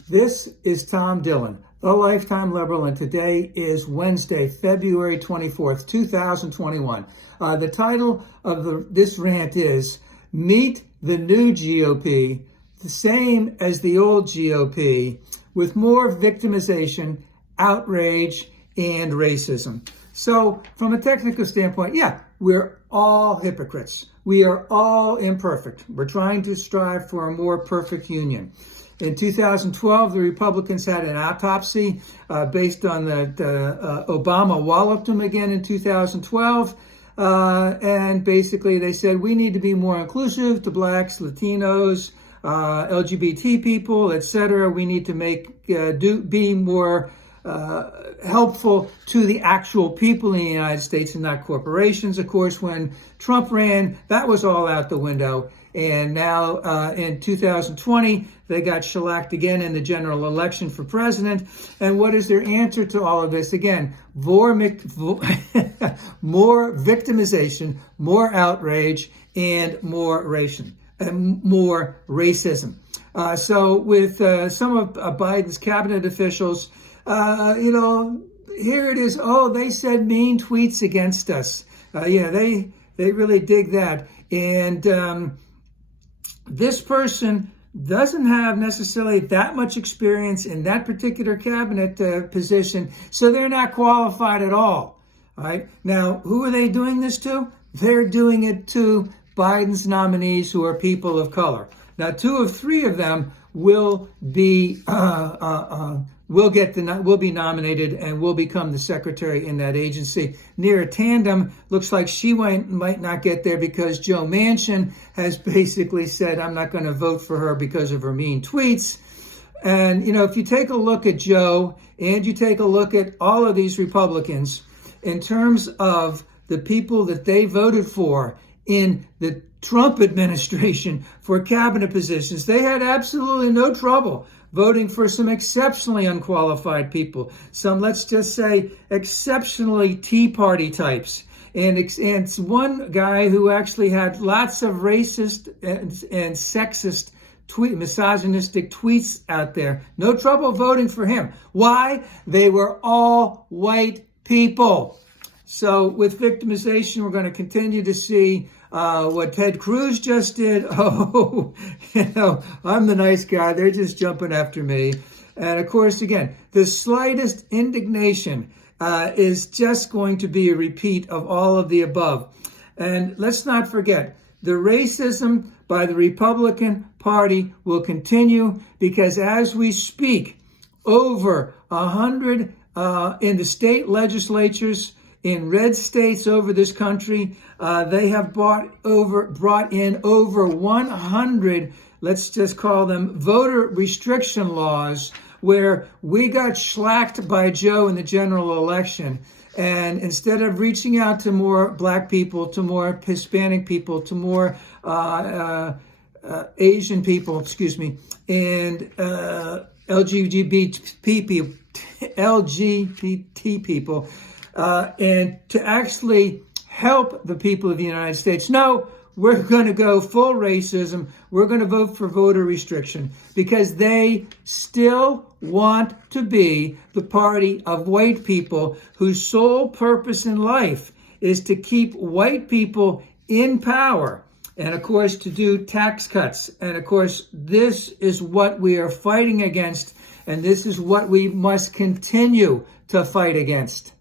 This is Tom Dillon, the Lifetime Liberal, and today is Wednesday, February 24th, 2021. The title of this rant is Meet the New GOP, the same as the old GOP, with more victimization, outrage, and racism. So from a technical standpoint, yeah, we're all hypocrites. We are all imperfect. We're trying to strive for a more perfect union. In 2012, the Republicans had an autopsy based on that Obama walloped them again in 2012. And basically they said, we need to be more inclusive to blacks, Latinos, LGBT people, etc. We need to be more helpful to the actual people in the United States and not corporations. Of course, when Trump ran, that was all out the window. And now in 2020, they got shellacked again in the general election for president. And what is their answer to all of this? Again, more victimization, more outrage, and more racism. So with some of Biden's cabinet officials, here it is. Oh, they said mean tweets against us. They really dig that. And this person doesn't have necessarily that much experience in that particular cabinet position, so they're not qualified at all. All right. Now, who are they doing this to? They're doing it to Biden's nominees, who are people of color. Now, 2 of 3 of them will be nominated and will become the secretary in that agency. Near Tandem looks like she might not get there because Joe Manchin has basically said, I'm not going to vote for her because of her mean tweets. And, if you take a look at Joe and you take a look at all of these Republicans in terms of the people that they voted for in the Trump administration for cabinet positions, they had absolutely no trouble voting for some exceptionally unqualified people, some, let's just say, exceptionally Tea Party types. And one guy who actually had lots of racist and sexist, misogynistic tweets out there. No trouble voting for him. Why? They were all white people. So with victimization, we're going to continue to see what Ted Cruz just did. Oh, I'm the nice guy. They're just jumping after me. And of course, again, the slightest indignation is just going to be a repeat of all of the above. And let's not forget, the racism by the Republican Party will continue because as we speak, over 100 in the state legislatures in red states over this country, they have brought in over 100, let's just call them voter restriction laws, where we got shellacked by Joe in the general election. And instead of reaching out to more black people, to more Hispanic people, to more Asian people, and LGBT people, and to actually help the people of the United States. No, we're going to go full racism. We're going to vote for voter restriction because they still want to be the party of white people whose sole purpose in life is to keep white people in power. And of course, to do tax cuts. And of course, this is what we are fighting against. And this is what we must continue to fight against.